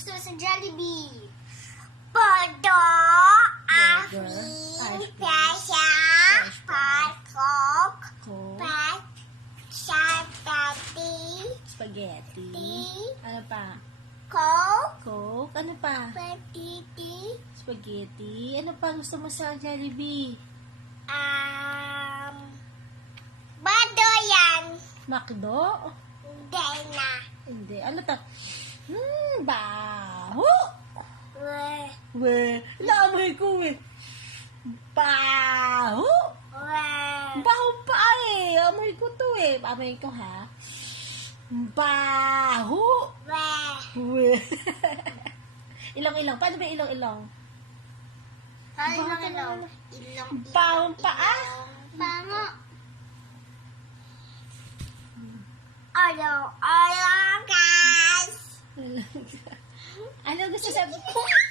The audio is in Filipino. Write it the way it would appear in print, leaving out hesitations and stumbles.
gusto mo sa Jollibee? Podo, asin, pesa, patok, pat, spaghetti, Spaghetti. Ano pa? coke, Coke. Ano pa? patiti, Spaghetti. Ano pa gusto mo sa Jollibee? bado yan. McDo? Hindi na. Hindi. Ano to? Baho! We, We, naamoy ko eh. Baho! we, Baho pa eh. Amoy ko to eh. Amoy ko ha. Baho! we. We. Ilong-ilong. Paano ba ilong-ilong? Ilong. Bahong paa? Bango. Hello, guys. Ano gusto sabihin?